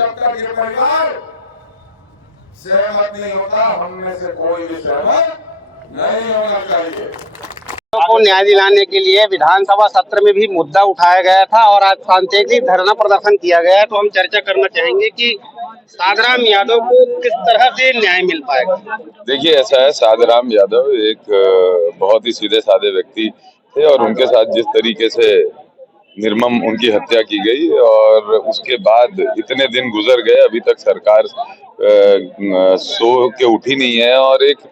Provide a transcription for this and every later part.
जब तक ये परिवार सहमत नहीं होता, हम में से कोई भी सहमत नहीं होना चाहिए। को न्याय दिलाने के लिए विधानसभा सत्र में भी मुद्दा उठाया गया था और आज शांतियुत धरना प्रदर्शन किया गया है। तो हम चर्चा करना चाहेंगे कि सादराम यादव को किस तरह से न्याय मिल पाएगा। देखिए, ऐसा है, सादराम यादव एक बहुत ही सीधे साधे व्यक्ति थे और उनके साथ जिस तरीके से निर्मम उनकी हत्या की गई और उसके बाद इतने दिन गुजर गए, अभी तक सरकार सो के उठी नहीं है और एक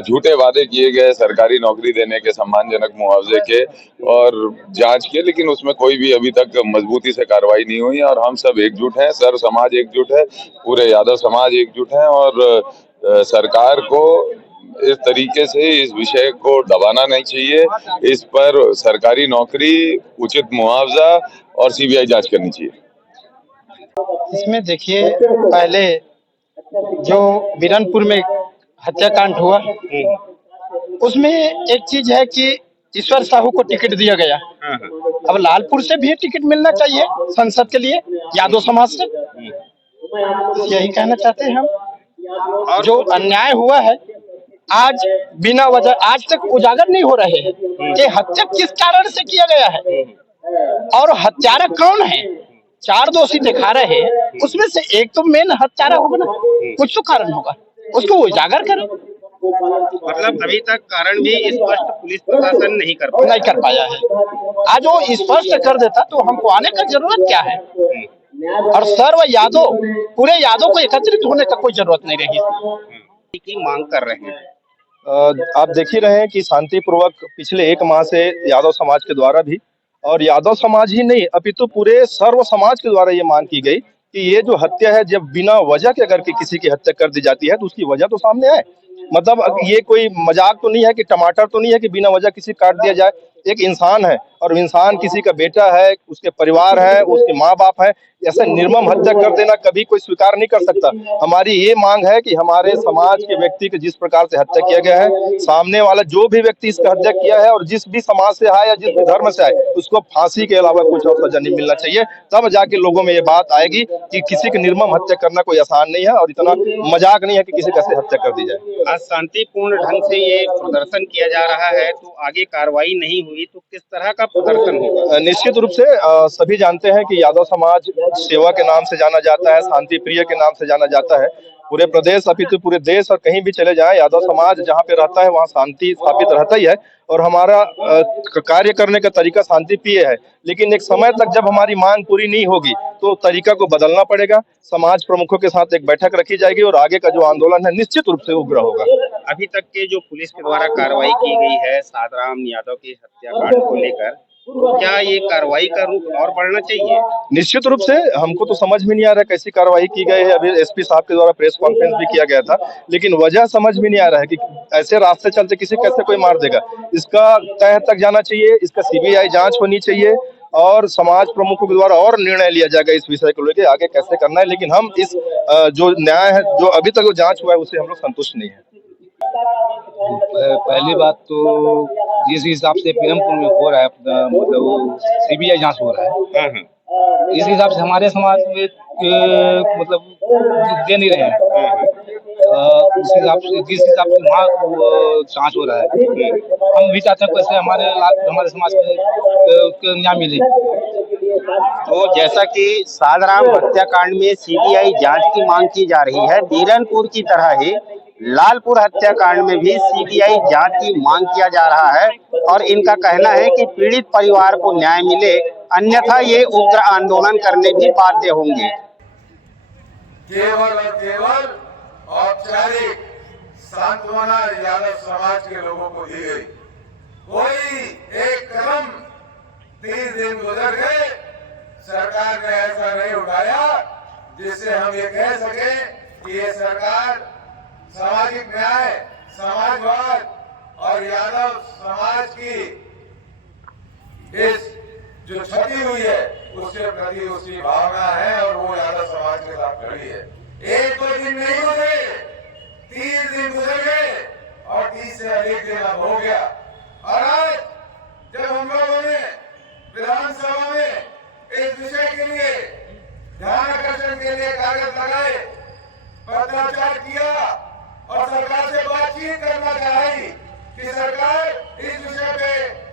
झूठे वादे किए गए सरकारी नौकरी देने के, सम्मानजनक मुआवजे के और जांच के, लेकिन उसमें कोई भी अभी तक मजबूती से कार्रवाई नहीं हुई और हम सब एकजुट हैं, सर्व समाज एकजुट है, पूरे यादव समाज एकजुट है और सरकार को इस तरीके से इस विषय को दबाना नहीं चाहिए। इस पर सरकारी नौकरी, उचित मुआवजा और सीबीआई जांच करनी चाहिए। इसमें देखिए, पहले जो बिरनपुर में हत्याकांड हुआ, उसमें एक चीज है कि ईश्वर साहू को टिकट दिया गया। अब लालपुर से भी टिकट मिलना चाहिए संसद के लिए, यादव समाज से। यही कहना चाहते हैं हम। और जो अन्याय हुआ है, आज बिना वजह आज तक उजागर नहीं हो रहे हैं कि हत्या किस कारण से किया गया है और हत्यारा कौन है। 4 दोषी दिखा रहे हैं, उसमें से एक तो मेन हत्यारा होगा ना, कुछ तो कारण होगा, उसको उजागर करें। मतलब अभी तक कारण भी स्पष्ट पुलिस प्रशासन नहीं कर पाया है। आज वो स्पष्ट कर देता तो हमको आने का जरूरत क्या है। और सर्व यादव, पूरे यादव को एकत्रित होने का कोई जरूरत नहीं रही की मांग कर रहे हैं। आप देख ही रहे हैं कि शांतिपूर्वक पिछले 1 माह से यादव समाज के द्वारा भी, और यादव समाज ही नहीं अपितु पूरे सर्व समाज के द्वारा ये मांग की गई कि ये जो हत्या है, जब बिना वजह के अगर किसी की हत्या कर दी जाती है तो उसकी वजह तो सामने आए। मतलब ये कोई मजाक तो नहीं है कि टमाटर तो नहीं है कि बिना वजह किसी काट दिया जाए। एक इंसान है और इंसान किसी का बेटा है, उसके परिवार है, उसके माँ बाप है, ऐसे निर्मम हत्या कर देना कभी कोई स्वीकार नहीं कर सकता। हमारी ये मांग है कि हमारे समाज के व्यक्ति की जिस प्रकार से हत्या किया गया है, सामने वाला जो भी व्यक्ति इसका हत्या किया है और जिस भी समाज से आए या जिस भी धर्म से आए, उसको फांसी के अलावा कुछ और सजा नहीं मिलना चाहिए। तब जाके लोगों में ये बात आएगी कि किसी की निर्मम हत्या करना कोई आसान नहीं है और इतना मजाक नहीं है कि किसी कैसे हत्या कर दी जाए। आज शांतिपूर्ण ढंग से ये प्रदर्शन किया जा रहा है, तो आगे कार्रवाई नहीं हुई तो किस तरह का प्रदर्शन होगा। निश्चित रूप से सभी जानते हैं कि यादव समाज सेवा के नाम से जाना जाता है, शांति प्रिय के नाम से जाना जाता है। पूरे प्रदेश अपितु पूरे देश और कहीं भी चले जाएं, यादव समाज जहां पे रहता है वहां शांति स्थापित रहता ही है और हमारा कार्य करने का तरीका शांति प्रिय है। लेकिन एक समय तक जब हमारी मांग पूरी नहीं होगी तो तरीका को बदलना पड़ेगा। समाज प्रमुखों के साथ एक बैठक रखी जाएगी और आगे का जो आंदोलन है निश्चित रूप से उग्र होगा। अभी तक के जो पुलिस के द्वारा कार्रवाई की गई है सादराम यादव की हत्याकांड को लेकर, तो क्या ये कार्रवाई का रूप और बढ़ना चाहिए। निश्चित रूप से हमको तो समझ में नहीं आ रहा है कैसी कार्रवाई की गई है। अभी एसपी साहब के द्वारा प्रेस कॉन्फ्रेंस भी किया गया था, लेकिन वजह समझ में नहीं आ रहा है कि ऐसे रास्ते चलते किसी कैसे कोई मार देगा। इसका तह तक जाना चाहिए, इसका सीबीआई जांच होनी चाहिए और समाज प्रमुखों के द्वारा और निर्णय लिया जाएगा इस विषय को लेकर आगे कैसे करना है। लेकिन हम इस जो न्याय है, जो अभी तक जो जांच हुआ है, उससे हम लोग संतुष्ट नहीं है। पहली बात तो जिस हिसाब से बिरनपुर में हो रहा है, मतलब सीबीआई जांच हो रहा है, इस हिसाब से हमारे समाज में मतलब दे नहीं रहे हैं। उस हिसाब से जिस हिसाब से वहाँ जांच हो रहा है, हम भी चाहते हैं कैसे हमारे समाज को न्याय मिले। तो जैसा कि सादराम हत्याकांड में सीबीआई जांच की मांग की जा रही है, बिरनपुर की तरह ही लालपुर हत्याकांड में भी सीबीआई जांच की मांग किया जा रहा है और इनका कहना है कि पीड़ित परिवार को न्याय मिले, अन्यथा ये उग्र आंदोलन करने भी बाध्य होंगे। केवल और केवल औपचारिक सांत्वना यादव समाज के लोगों को दी गई। कोई एक कदम 3 दिन गुजर गए, सरकार ने ऐसा नहीं उठाया जिससे हम ये कह सके कि ये सरकार सामाजिक न्याय, समाजवाद और यादव समाज की इस जो क्षति हुई है उसके प्रति उसकी भावना है और वो यादव समाज के साथ खड़ी है। 1-2 दिन नहीं गुजरे, 3 दिन गुजर गए और 30 से अधिक दिन अब हो गया। और आज जब हम लोगों ने विधानसभा में इस विषय के लिए ध्यान आकर्षण किया के लिए कागज लगाए, पत्राचार किया और सरकार से बातचीत करना चाहिए कि सरकार इस विषय पे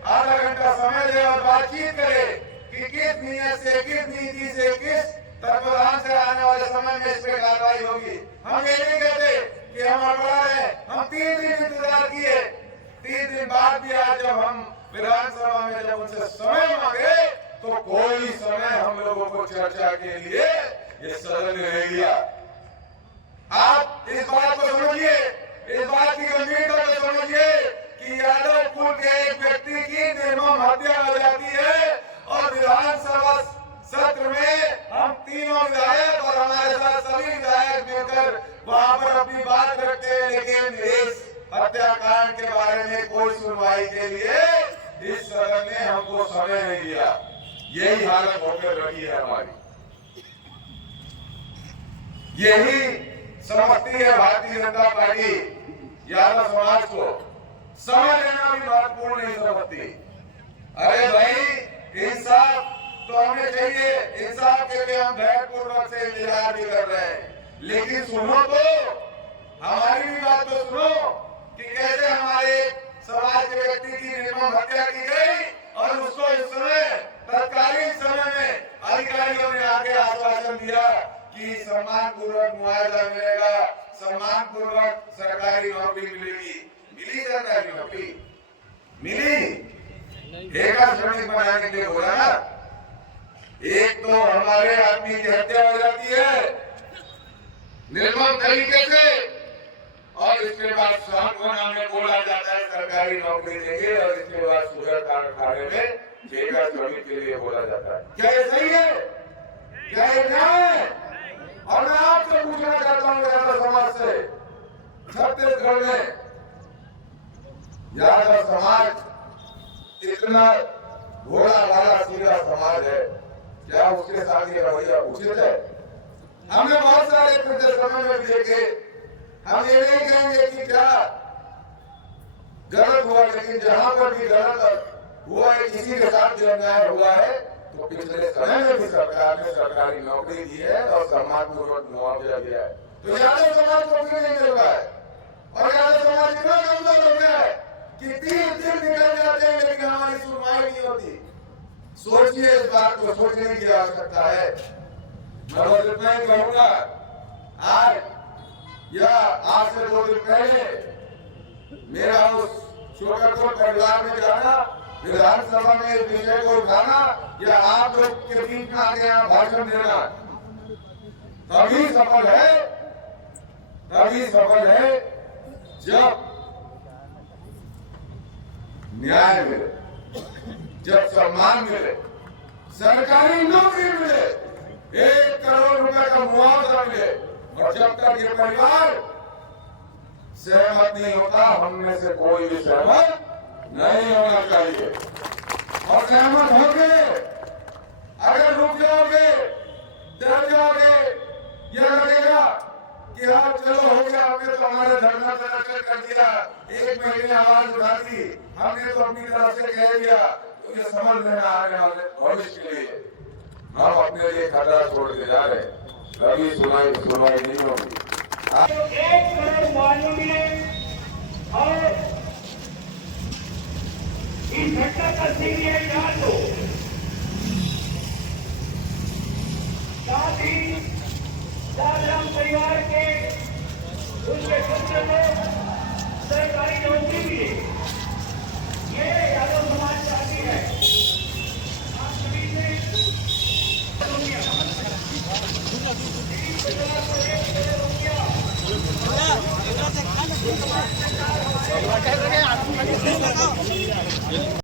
आधा घंटा समय दे और बातचीत करे कि किस नीयत से, किस नीति से, किस तत्वाधान से आने वाले समय में इस पे कार्रवाई होगी। हम ये नहीं कहते कि हम अड़बड़ा रहे, हम 3 दिन इंतजार किए, 3 दिन बाद भी आज जब हम विधानसभा में जब उनसे समय मांगे तो कोई समय हम लोगों को चर्चा के लिए ये सदन ने नहीं दिया। आप इस बात को समझिए, इस बात की गंभीरता को समझिए कि यादव कुल के एक व्यक्ति की निर्मम हत्या हो जाती है और विधानसभा सत्र में हम तीनों विधायक और हमारे साथ सभी विधायक मिलकर वहां पर अपनी बात रखते हैं, लेकिन इस हत्याकांड के बारे में कोई सुनवाई के लिए इस सदन ने हमको समय नहीं दिया। यही हालत होकर रही है हमारी। यही समझती है भारतीय जनता पार्टी यादव समाज को, समय लेना भी महत्वपूर्ण नहीं समझती। अरे भाई, इंसाफ तो हमें चाहिए, इंसाफ के लिए हम धैर्यपूर्वक से इंतजार भी कर रहे हैं, लेकिन सुनो तो, हमारी भी बात तो सुनो कि कैसे हमारे समाज के व्यक्ति की निर्मम हत्या की गई और उसको इस समय तत्कालीन समय में अधिकारियों ने आगे आश्वासन दिया कि सम्मान पूर्वक मुआवजा मिलेगा, सम्मान पूर्वक सरकारी नौकरी मिलेगी। मिली सरकारी नौकरी? मिली? एक श्रमिक बनाने के लिए बोला ना, एक तो हमारे आदमी की हत्या हो जाती है निर्मम तरीके से और इसके बाद सांत्वना में बोला जाता है सरकारी नौकरी देंगे और इसके बाद शुगर कारखाने में ठेका श्रमिक के लिए बोला जाता है। क्या ये सही है? क्या ये न्याय है? और मैं आपसे पूछना चाहता हूँ यादव समाज से, छत्तीसगढ़ में यादव समाज इतना भोला भाला सीधा समाज है, क्या उसके साथ ये रवैया उचित है? हमने बहुत सारे पिछले समय में भी देखे, हम ये नहीं कहेंगे कि क्या गलत हुआ, लेकिन जहां पर भी गलत हुआ है, किसी के साथ जो अन्याय हुआ है, तो पिछले समय में भी सरकार ने सरकारी नौकरी दी है और सम्मानपूर्वक मुआवजा दिया है। तो यादव समाज को क्यों नहीं मिल रहा है? और यादव समाज इतना कमजोर हो गया है कि 3 दिन निकल जाते हैं लेकिन हमारी सुनवाई नहीं होती। सोचिए, इस बात को सोचने की आवश्यकता है। मैं बस इतना ही कहूंगा, आज या आज से 2 दिन पहले मेरा उस शोकतपुर परिवार में जाना, विधानसभा में इस विषय को उठाना या आप लोग के बीच में आके यहाँ भाषण देना तभी सफल है जब न्याय मिले, जब सम्मान मिले, सरकारी नौकरी मिले, 1 करोड़ रुपए का मुआवजा मिले। और जब तक ये परिवार सहमत नहीं होता, हम में से कोई भी सहमत नहीं होना चाहिए। और सहमत होंगे, अगर रुक जाओगे, डर जाओगे, यह लगेगा कि हाँ चलो हो गया, हमने तो हमारे धरना प्रदर्शन कर दिया, 1 महीने आवाज उठा दी, हमने तो अपनी तरफ से कह दिया, तो ये समझ लेना आने वाले भविष्य के लिए हम अपने लिए खतरा छोड़ के जा रहे हैं। कभी सुनाई नहीं होगी। 1 करोड़ मुआवजा मिले और इस घटना का सीबीआई जांच हो, साथ ही सादराम परिवार के उनके पुत्र को सरकारी नौकरी मिली। ये यादव समाज चाहती है। आप सभी से